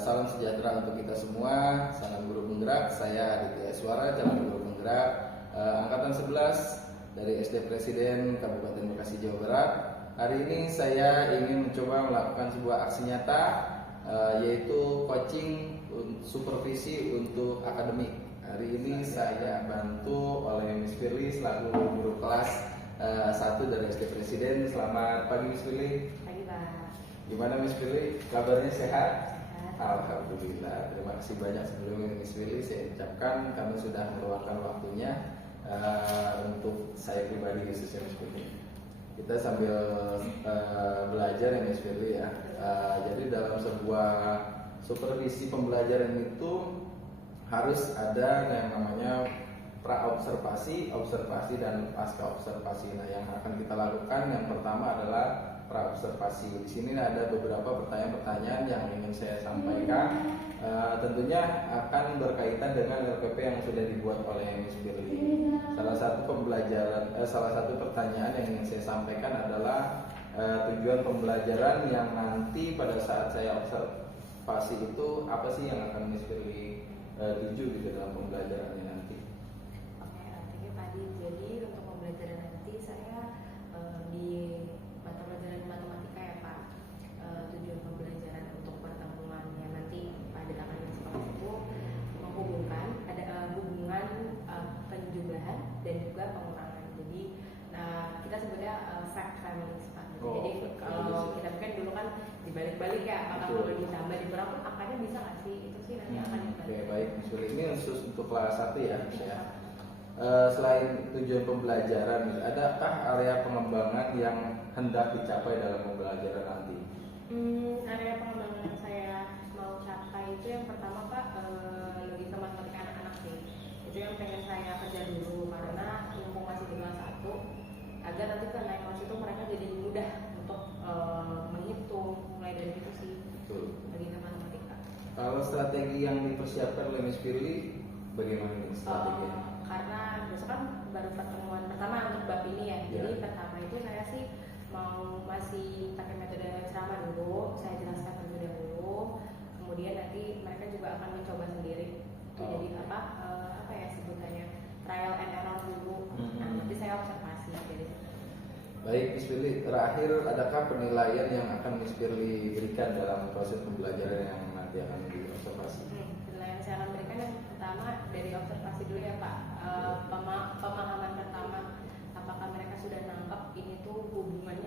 Salam sejahtera untuk kita semua. Salam Guru Penggerak. Saya Aditya Suara, calon Guru Penggerak angkatan 11 dari SD Presiden Kabupaten Bekasi, Jawa Barat. Hari ini saya ingin mencoba melakukan sebuah aksi nyata, yaitu coaching supervisi untuk akademik. Hari ini saya bantu oleh Miss Firly selaku guru kelas 1 dari SD Presiden. Selamat pagi Miss Firly. Pagi Pak. Gimana Miss Firly? Kabarnya sehat? Alhamdulillah. Terima kasih banyak sebelumnya Miss Firly saya ucapkan karena sudah meluangkan waktunya untuk saya pribadi khususnya Miss Firly. Kita sambil belajar ya Miss Firly ya. Jadi dalam sebuah supervisi pembelajaran itu harus ada yang namanya pra-observasi, observasi dan pasca observasi. Nah, yang akan kita lakukan yang pertama adalah pra-observasi. Di sini ada beberapa pertanyaan-pertanyaan yang ingin saya sampaikan. Tentunya akan berkaitan dengan LPP yang sudah dibuat oleh Miss Firly. Salah satu pertanyaan yang ingin saya sampaikan adalah tujuan pembelajaran yang nanti pada saat saya observasi itu apa sih yang akan Miss Firly tuju gitu dalam pembelajarannya nanti. Oke, artinya tadi jadi untuk pembelajaran nanti saya di mata pelajaran matematika ya Pak, tujuan pembelajaran untuk pertemuannya nanti pada tanggal 11 itu menghubungkan ada hubungan penjumlahan dan juga pengurangan. Jadi kita sebutnya fact families Pak. Jadi kalau kita kan dulu kan dibalik-balik ya, apakah kalau ditambah dikurang angkanya bisa nggak sih? Itu sih nanti akan dibalik. Oke, baik Miss Firly. Ini khusus untuk kelas 1 ya. Selain tujuan pembelajaran, adakah area pengembangan yang hendak dicapai dalam pembelajaran nanti? Area pengembangan yang saya mau capai itu yang pertama Pak, logika matematika anak-anak sih. Itu yang pengen saya kerja dulu karena mumpung masih di kelas 1, agar nanti ke naik kelas itu mereka jadi mudah untuk menghitung, mulai dari itu sih. Betul. Logika matematika. Kalau strategi yang dipersiapkan oleh Miss Firly, bagaimana ini strateginya? Karena besok kan baru pertemuan pertama untuk bab ini ya. Jadi pertama itu saya sih mau masih pakai metode ceramah dulu, saya jelaskan terlebih dahulu. Kemudian nanti mereka juga akan mencoba sendiri. Jadi apa ya sebutannya, trial and error dulu. Nah, nanti saya observasi dari situ. Baik Miss Firly, terakhir adakah penilaian yang akan Miss Firly berikan dalam proses pembelajaran yang nanti akan diobservasi? Penilaian saya akan berikan yang pertama dari observasi dulu ya Pak. Pemahaman pertama, apakah mereka sudah nangkep ini tuh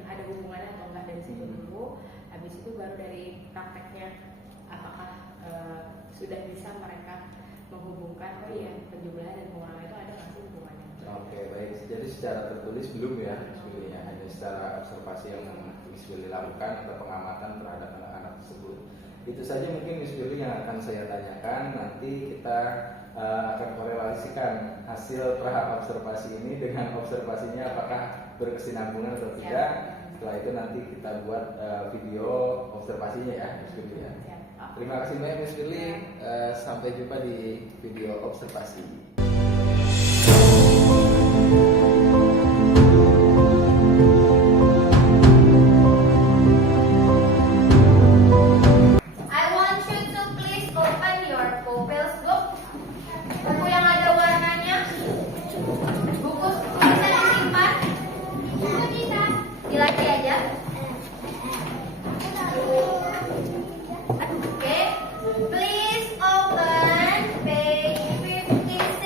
ada hubungannya atau enggak, dari situ dulu. Habis itu baru dari prakteknya, apakah sudah bisa mereka menghubungkan penjumlahan dan pengurangan itu ada nggak sih hubungannya? Oke, baik. Jadi secara tertulis belum ya Miss Firly ya, hanya secara observasi yang Miss Firly lakukan atau pengamatan terhadap anak-anak tersebut. Itu saja mungkin Miss Firly yang akan saya tanyakan. Nanti kita akan korelasikan hasil pra observasi ini dengan observasinya apakah berkesinambungan atau tidak. Setelah itu nanti kita buat video observasinya ya Miss Firly ya. Terima kasih banyak Miss Firly. Sampai jumpa di video observasi. Please open page 57.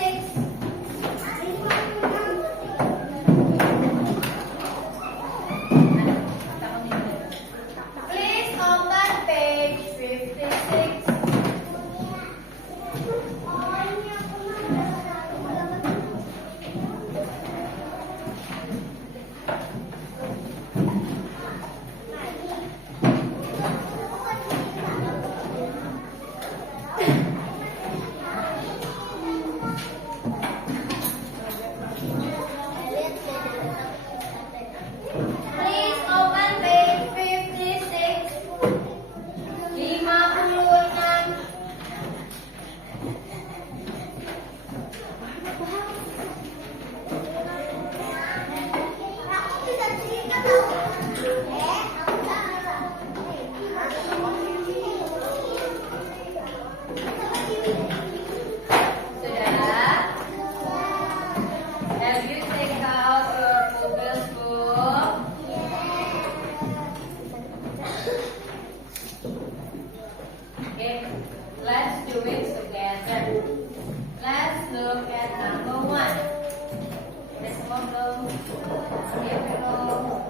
Have you taken out your pupils book? Okay, let's do it together. Let's look at number 1. Yes, semua belum? Ya, belum.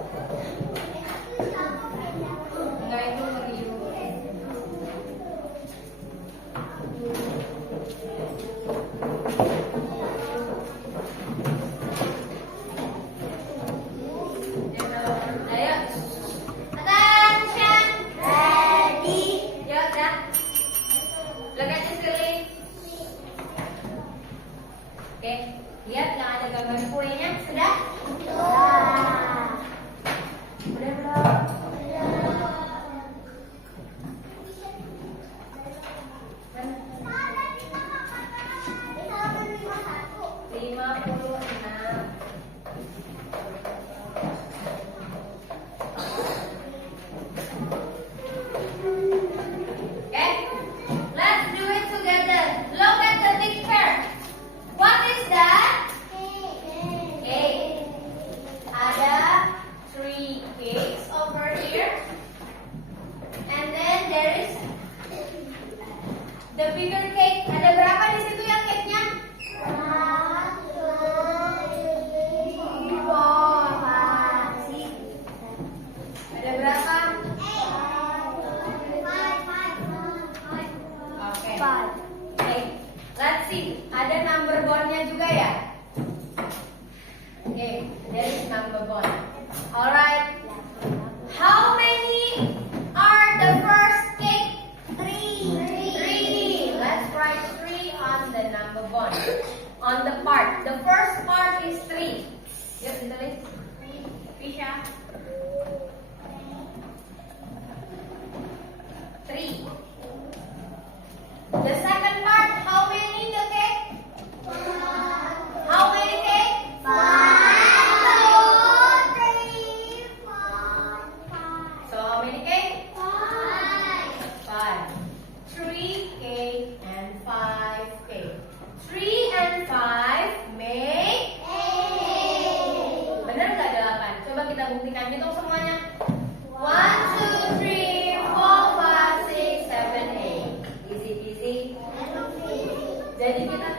Enggak, itu review. Ayo. Attention. Ready. Yuk, dah. Look at the screen. Oke, lihat yang ada gambar kuenya. Sudah? Udah belum? 56. Okay, let's do it together. Look at the picture. What is that? Cake. Ada 3 cakes over here. And then there is the bigger cake. Ada berapa di situ yang cake-nya? Ada berapa? Oke. Okay. Let's see. Ada number bond-nya juga ya? Okay, there is number bond. Alright. How many are the first cake? 3. Let's write 3 on the number bond. On the part. The first part is 3. Yuk, ditulis. Fisha. 3. The second part, how many the cake? How many cake? 5. So how many cake? 5. 3 cake and 5 cake. 3 and 5 make 8. Benar nggak 8? Coba kita buktikan, hitung semuanya. 1, 2, 3, 4, 5, 6, 7, 8. Easy peasy. Jadi kita,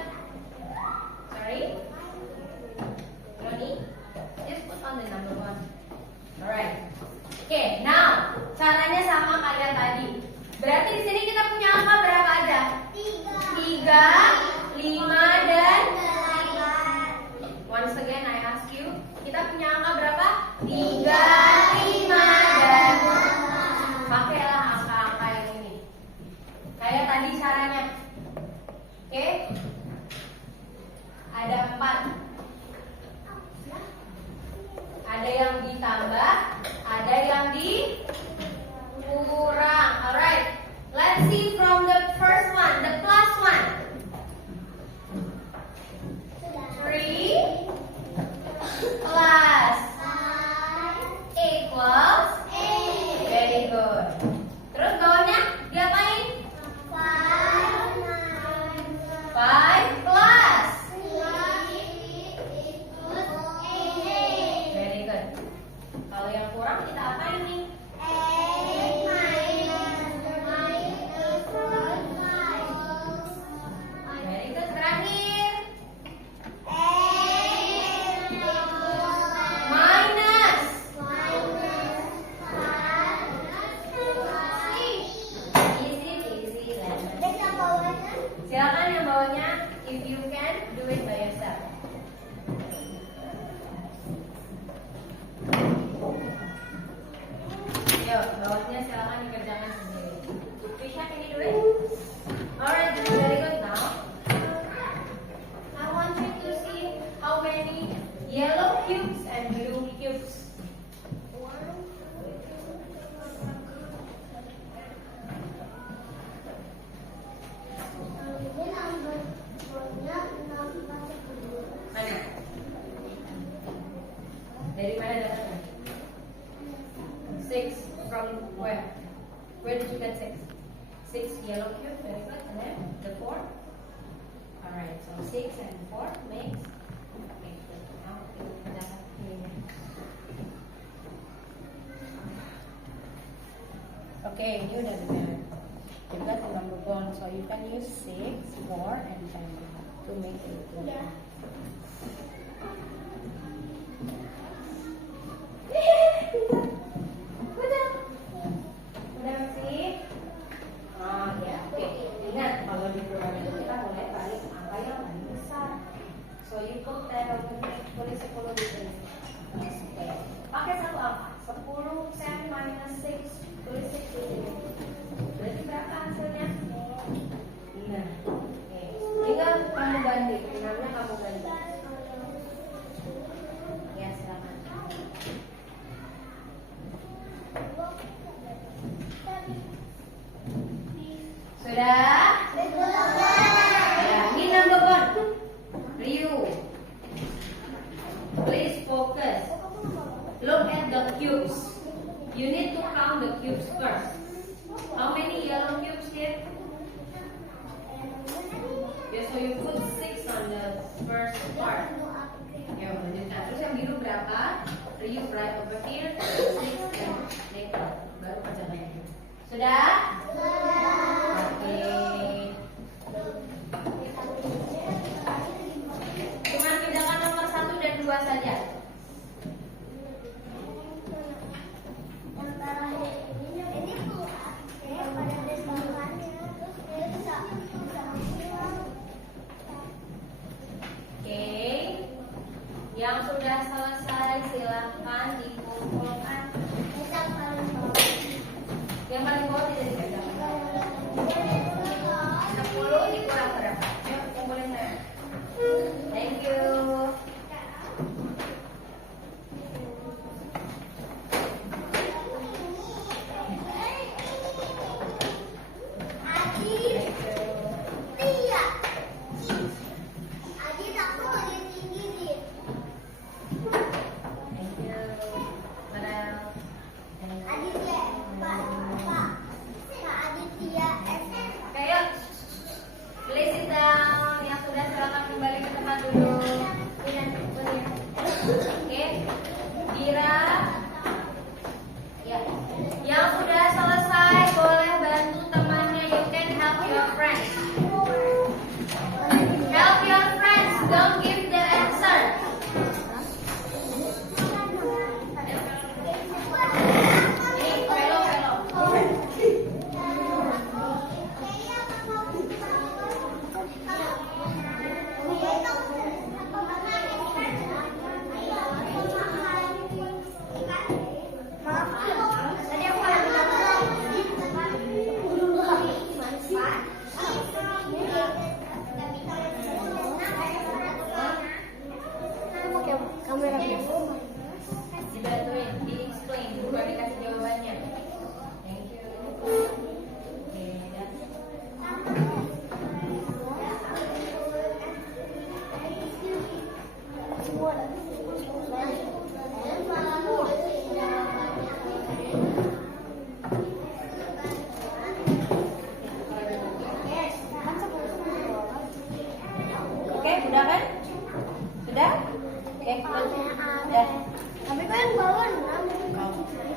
sorry, no need. Just put on the number 1. Alright. Okay, now caranya sama kayak tadi. Berarti di sini kita punya angka berapa aja? 3, 5, dan 8. Once again, I ask you, kita punya angka berapa? 3, 5, dan 8. Pakailah angka-angka yang ini. Kayak tadi caranya. Oke? Ada 4. Ada yang ditambah, ada yang dikurang. Alright, let's see from the first one, the plus one. 3 plus 5 equals 8. Very good. Terus bawahnya diapain? 5 plus 3 equals 8. Very good. Kalau yang kurang kita apain nih? 8 minus 5. Very good. Terakhir 8 minus 5. Easy peasy lemon. Silakan yang bawahnya, if you can do it by yourself. Yuk, bawahnya silakan dikerjakan sendiri. Fisha, can you do it? Alright, very good. Now, I want you to see how many yellow cubes and blue cubes. Mana? Dari mana datangnya? 6 from where? Where did you get 6? 6 yellow cube, very good. And then the 4. Alright, so 6 and 4 makes 8. Oke, ini udah benar. You got the number 1, so you can use 6, 4, and 10 to make it. Udah sih? Oh ya, oke. Ingat kalau di program itu kita mulai balik angka yang paling besar. So you put that tulis 10 di sini. Oke. Pakai satu angka. 10 10 minus 6 tulis 6 di sini. Berarti berapa hasilnya? 5. Oke. Tinggal kamu ganti. Namanya kamu ganti. Ya, silakan. Sudah? Ya, ini number 1. Ryu. Please focus. Look at the cubes. You need to count the cubes first. How many yellow cubes here? Yeah, so you put 6 on the first part. Ya, lanjutkan. Terus yang biru berapa? Ryu right over here. 6 and later. Baru perjalanan. Sudah? Oke. Cuma bedakan nomor 1 dan 2 saja. Oke. Yang sudah selesai silahkan dikumpulkan. Yang paling bawah tidak dikerjakan. 10 dikurang berapa? Yuk kumpulin saya. Thank you.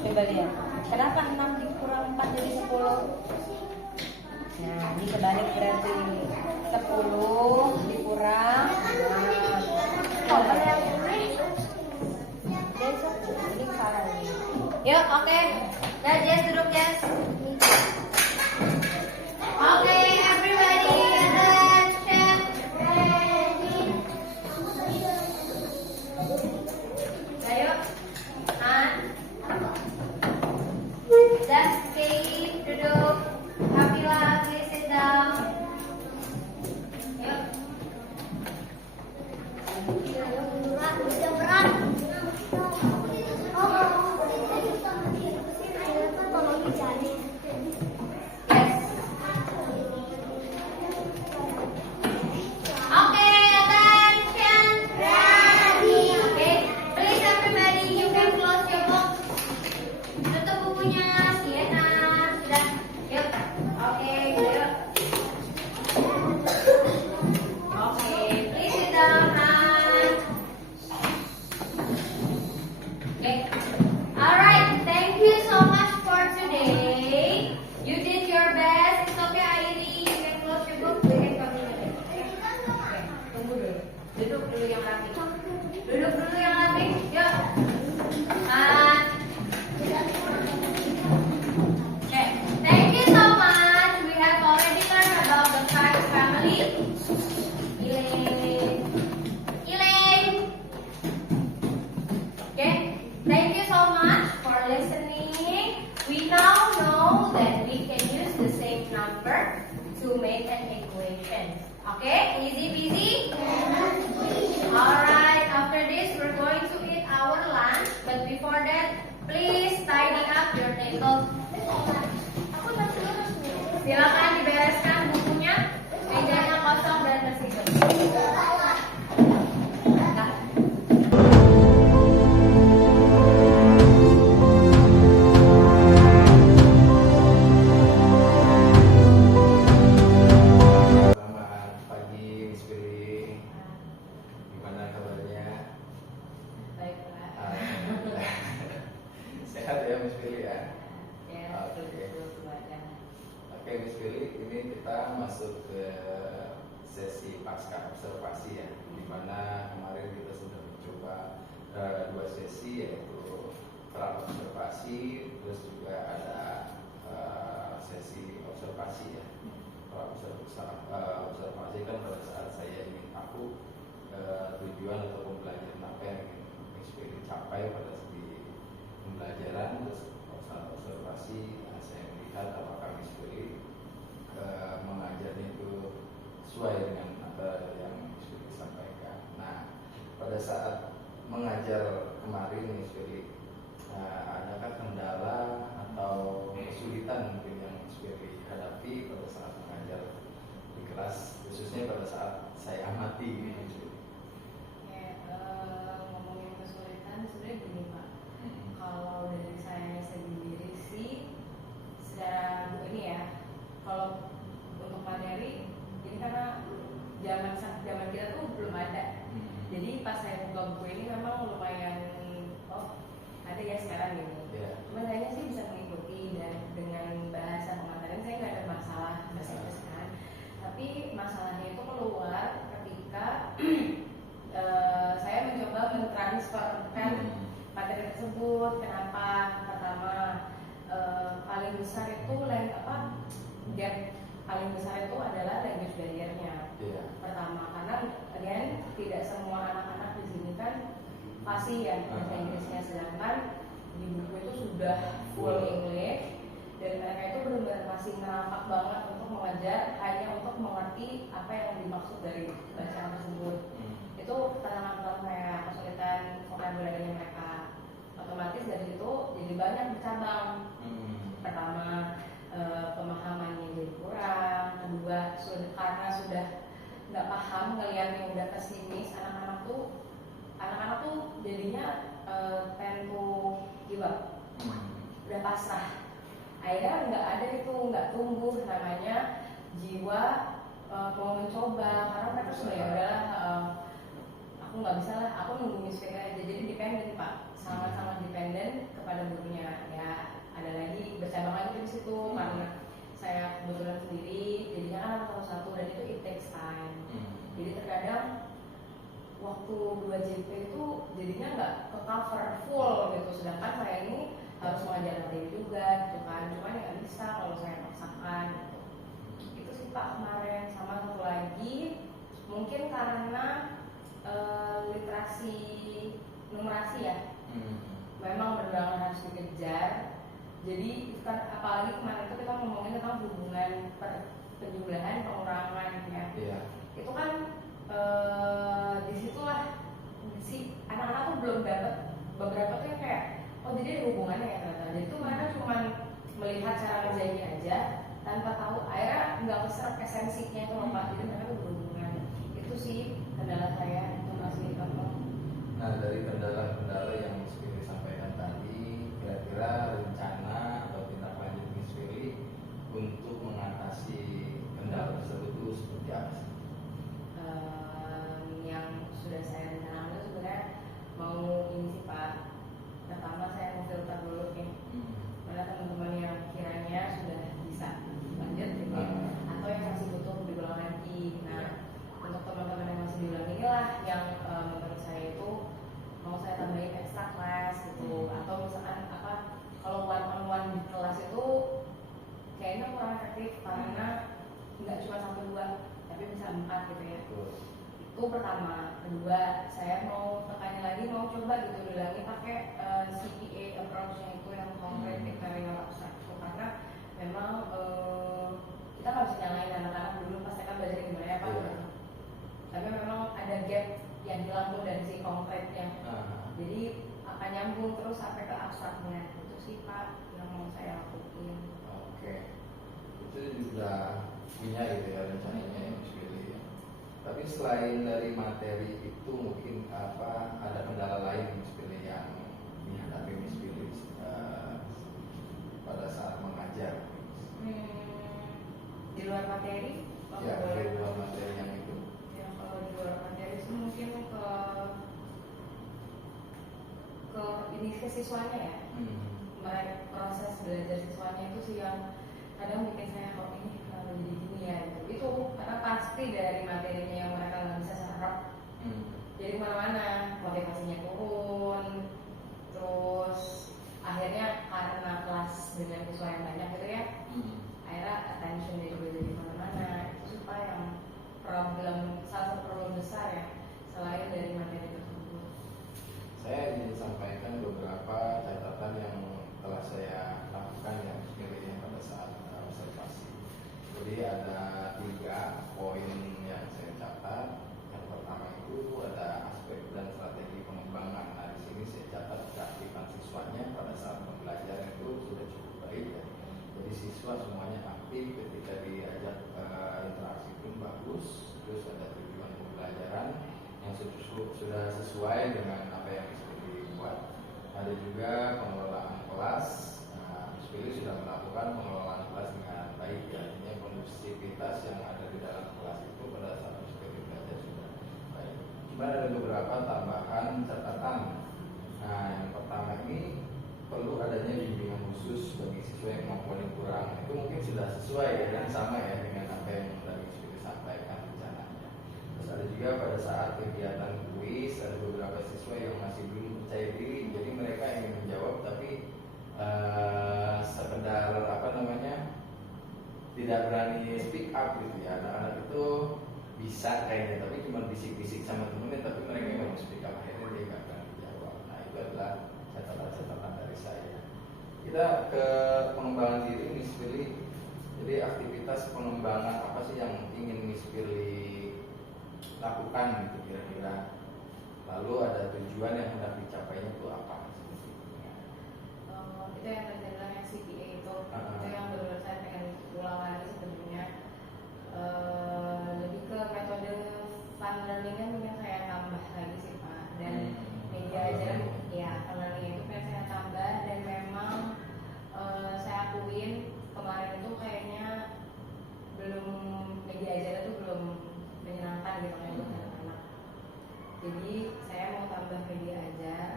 Coba lihat. Kenapa 6 dikurang 4 jadi 10? Nah, ini kebalik berarti 10 dikurang 5. Ini salah ini. Yuk, oke. Nah, Jess duduk, Jess. Oke, everybody, attention. Ayo, That's Katie, duduk. Hafila, please sit down. Yuk. Oh, much for listening. We now know that we can use the same number to make an equation. Okay, easy peasy? Alright, after this we're going to eat our lunch. But before that, please tidy up your table. Silakan dibereskan bukunya, mejanya kosong dan bersih-bersih. Selamat pagi Miss Billy. Gimana kabarnya? Baik, Pak. Alhamdulillah. Sehat ya Miss Billy ya? Ya, Oke. betul badan. Oke Miss Billy, ini kita masuk ke sesi pasca observasi ya, di mana kemarin kita sudah mencoba dua sesi, yaitu pra observasi, terus juga ada sesi observasi ya. Pra observasi kan pada saat saya ingin tahu tujuan atau pembelajaran apa yang ingin Miss Billy capai pada di pembelajaran. Terus observasi, saya melihat apakah Miss Billy mengajarnya itu sesuai dengan apa yang Miss Billy sampaikan. Nah, pada saat mengajar kemarin Miss Billy, adakah kendala atau kesulitan mungkin yang Miss Billy hadapi pada saat mengajar di kelas, khususnya pada saat saya amati Miss Billy? Ngomongin kesulitan sebenarnya gini Pak. Kalau dari saya sendiri sih, secara ini ya, kalau untuk materi ini karena zaman kita tuh belum ada. Jadi pas saya buka buku ini memang lumayan, oh ada ya sekarang ini. Yeah. Cuma saya sih bisa mengikuti dan dengan bahasa pengantaran saya nggak ada masalah bahasa Inggris kan. Tapi masalahnya itu keluar ketika saya mencoba mentransferkan materi tersebut. Kenapa? Pertama, paling besar itu gap paling besar itu adalah language barrier-nya. Yeah. Pertama, karena again tidak semua anak-anak di sini kan fasih ya bahasa Inggrisnya, sedangkan di buku itu sudah full English dan mereka itu benar-benar masih merampak banget untuk mengajar hanya untuk mengerti apa yang dimaksud dari bacaan tersebut. Itu pertama saya kesulitan vocabulary mereka. Otomatis dari situ jadi banyak bercabang. Pertama, pemahamannya jadi kurang. Kedua, karena sudah nggak paham, ngeliat yang udah pesimis, anak-anak tuh jadinya tend to give up, udah pasrah. Akhirnya nggak ada itu, nggak tumbuh namanya jiwa mau mencoba, karena mereka sudah ya udahlah, aku nggak bisa lah, aku nunggu miskin aja. Jadi dependen Pak, sangat-sangat dependen kepada gurunya. Ya ada lagi bercabang lagi di situ karena saya kebetulan sendiri, jadinya kan satu-satu dan itu it takes time. Jadi terkadang waktu 2 JP itu jadinya nggak ke cover full gitu, sedangkan saya ini harus mengajar materi juga gitu kan, cuman ya nggak bisa kalau saya paksakan gitu. Itu sih Pak kemarin. Sama satu lagi mungkin karena literasi numerasi ya, memang benar-benar harus dikejar. Jadi kan apalagi kemarin itu kita ngomongin tentang hubungan penjumlahan pengurangan ya. Yeah. Itu kan disitulah si anak-anak tuh belum dapat, beberapa tuh yang kayak oh jadi ada hubungannya ya ternyata. Jadi tuh mereka cuma melihat cara ngerjainnya aja tanpa tahu, akhirnya nggak keserap esensinya itu loh Pak. Jadi mereka tuh berhubungan. Itu sih kendala saya itu masih gampang. Nah, dari kendala-kendala yang Miss Billy sampaikan tadi, kira-kira rencana atau tindak lanjut Miss Billy untuk mengatasi kendala tersebut itu seperti apa sih? Yang sudah saya rencanakan itu sebenarnya mau ini sih Pak. Pertama saya mau filter dulu nih, mana teman-teman yang kiranya sudah bisa lanjut gitu, atau yang masih butuh diulang lagi. Nah, untuk teman-teman yang masih diulang inilah yang menurut coba gitu ulangi pakai CPA approach-nya itu yang konkret kriteria abstrak itu, karena memang kita nggak bisa nyalain anak-anak dulu pas mereka belajar gimana ya Pak. Tapi memang ada gap yang hilang tuh dari si konkretnya. Jadi akan nyambung terus sampai ke abstraknya. Itu sih Pak yang mau saya lakuin. Oke, itu juga punya gitu ya rencananya yang pilih ya. Tapi selain dari materi itu mungkin apa ada kendala lain Miss Billy yang dihadapi Miss Billy pada saat mengajar? Di luar materi? Ya, di luar materi yang itu. Ya, kalau di luar materi sih mungkin ke ini ke siswanya ya. Proses belajar siswanya itu sih yang kadang bikin saya kok ini kalau jadi gini ya gitu. Itu karena pasti dari materinya yang mereka nggak bisa serap. Jadi mana-mana motivasinya turun, terus akhirnya karena kelas dengan siswa yang banyak gitu ya, akhirnya attention jadi belajar di mana-mana. Itu supaya yang salah satu problem besar ya selain dari materi tersebut. Saya ingin sampaikan beberapa catatan yang telah saya lakukan yang sekiranya pada saat observasi. Jadi ada 3 poin yang saya catat. Yang pertama itu ada aspek dan strategi pengembangan. Nah di sini saya catat keaktifan siswanya pada saat pembelajaran itu sudah cukup baik ya. Jadi siswa semuanya aktif ketika diajak interaksi pun bagus. Terus ada tujuan pembelajaran yang sudah sesuai dengan apa yang bisa dibuat. Ada juga pengelolaan kelas. Miss Billy sudah melakukan pengelolaan kelas dengan baik ya. Artinya kondusivitas yang ada di dalam kelas itu pada saat Miss Billy belajar sudah baik. Cuma ada beberapa tambahan catatan. Nah yang pertama ini perlu adanya bimbingan khusus bagi siswa yang kemampuan kurang. Itu mungkin sudah sesuai ya dan sama ya dengan apa yang tadi Miss Billy sampaikan rencananya. Terus ada juga pada saat kegiatan kuis ada beberapa siswa yang masih belum percaya diri, jadi mereka ingin menjawab tapi sekedar apa namanya tidak berani speak up gitu ya. Anak-anak itu bisa kayaknya tapi cuma bisik-bisik sama temennya tapi mereka nggak mau speak up, akhirnya dia nggak berani jawab. Nah itu adalah catatan-catatan dari saya. Kita ke pengembangan diri Miss Billy. Jadi aktivitas pengembangan apa sih yang ingin Miss Billy lakukan gitu kira-kira? Lalu ada tujuan yang hendak dicapainya itu apa? Itu yang tadi bilang yang CPA itu yang benar-benar saya pengen ulang lagi sebenarnya. Lebih ke metode fun learning-nya mungkin saya tambah lagi sih Pak. Dan media ajaran ya fun learning itu pengen saya tambah dan memang saya akuin kemarin itu kayaknya belum media ajaran itu belum menyenangkan gitu kan buat anak-anak. Jadi saya mau tambah media ajar.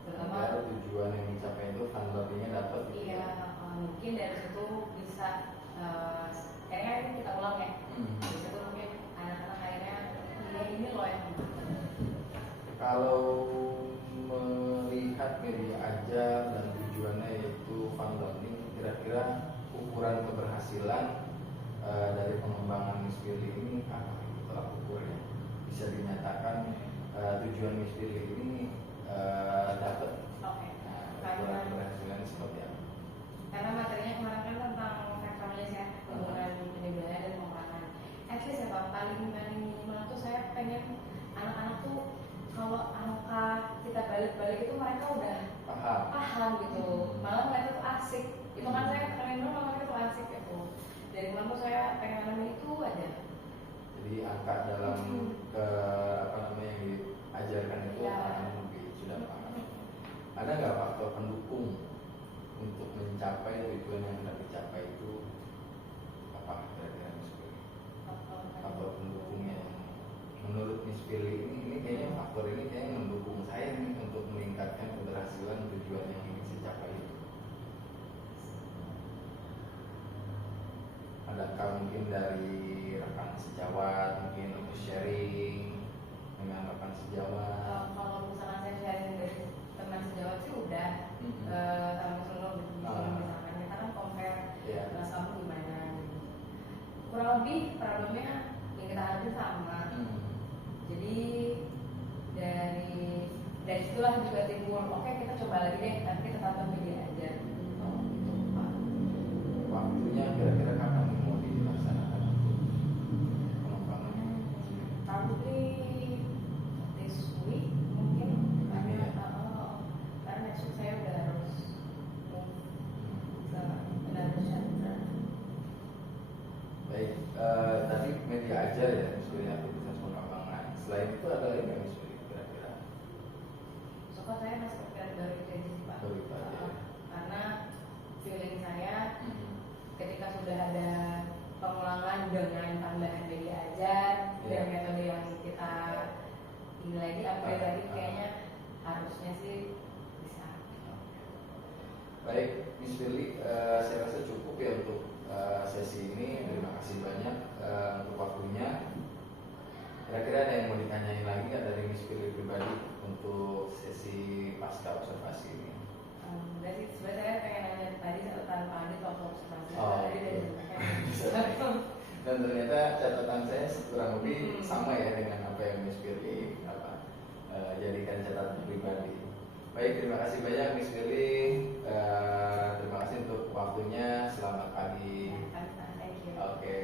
Terutama tujuan yang dicapai itu fun learning-nya dapat. Iya, mungkin dari situ bisa kayaknya ini kita ulang ya. Dari situ mungkin anak-anak akhirnya ini loh yang kalau melihat media ajar dan tujuannya yaitu fun learning, kira-kira ukuran keberhasilan dari pengembangan Miss Billy ini apa itu telah ukurnya? Bisa dinyatakan tujuan Miss Billy ini dapat. Ukuran keberhasilan seperti apa? Karena materinya kemarin kan tentang teknologi ya, penggunaan penyeberangan dan pengurangan. At least ya Pak, paling minimal tuh saya pengen anak-anak tuh kalau angka kita balik-balik itu mereka udah paham gitu. Malah mereka tuh asik. Itu kan saya pengen dulu mereka tuh asik gitu. Dari mana saya pengen ngalamin itu aja. Jadi angka dalam ke apa namanya yang diajarkan itu anak lebih sudah paham. Ada nggak faktor pendukung untuk mencapai tujuan yang hendak dicapai itu apa kira-kira Miss Billy? Faktor pendukungnya menurut Miss Billy ini kayaknya faktor ini kayaknya mendukung saya nih untuk meningkatkan keberhasilan tujuan yang ingin saya capai itu. Adakah mungkin dari rekan sejawat mungkin untuk sharing dengan rekan itulah juga timbul, oke kita coba lagi deh, tapi kita tambah media aja. Oh, gitu, Pak. Waktunya kira-kira kapan mau dilaksanakan pengembangan? Probably this week mungkin, karena karena next week saya udah harus move ke another center. Baik, tadi media aja ya, misalnya aktivitas pengembangan. Selain itu ada lagi nggak misalnya kira-kira? Suka saya masih terkait dari itu aja sih Pak. Baru itu aja. Karena feeling saya ketika sudah ada pengulangan dengan tambahan media ajar dan metode yang kita ini lagi upgrade lagi, kayaknya harusnya sih bisa. Baik, Miss Willy, saya rasa cukup ya untuk sesi ini. Terima kasih banyak untuk waktunya. Kira-kira ada yang mau ditanyain lagi nggak dari Miss Willy pribadi untuk sesi pasca observasi ini? Dari sebenarnya saya pengen nanya tadi catatan Pak Adit waktu observasi tadi dari Dan ternyata catatan saya kurang lebih sama ya dengan apa yang Miss Willy jadikan catatan pribadi. Baik, terima kasih banyak Miss Willy. Terima kasih untuk waktunya. Selamat pagi. Thank you. Oke.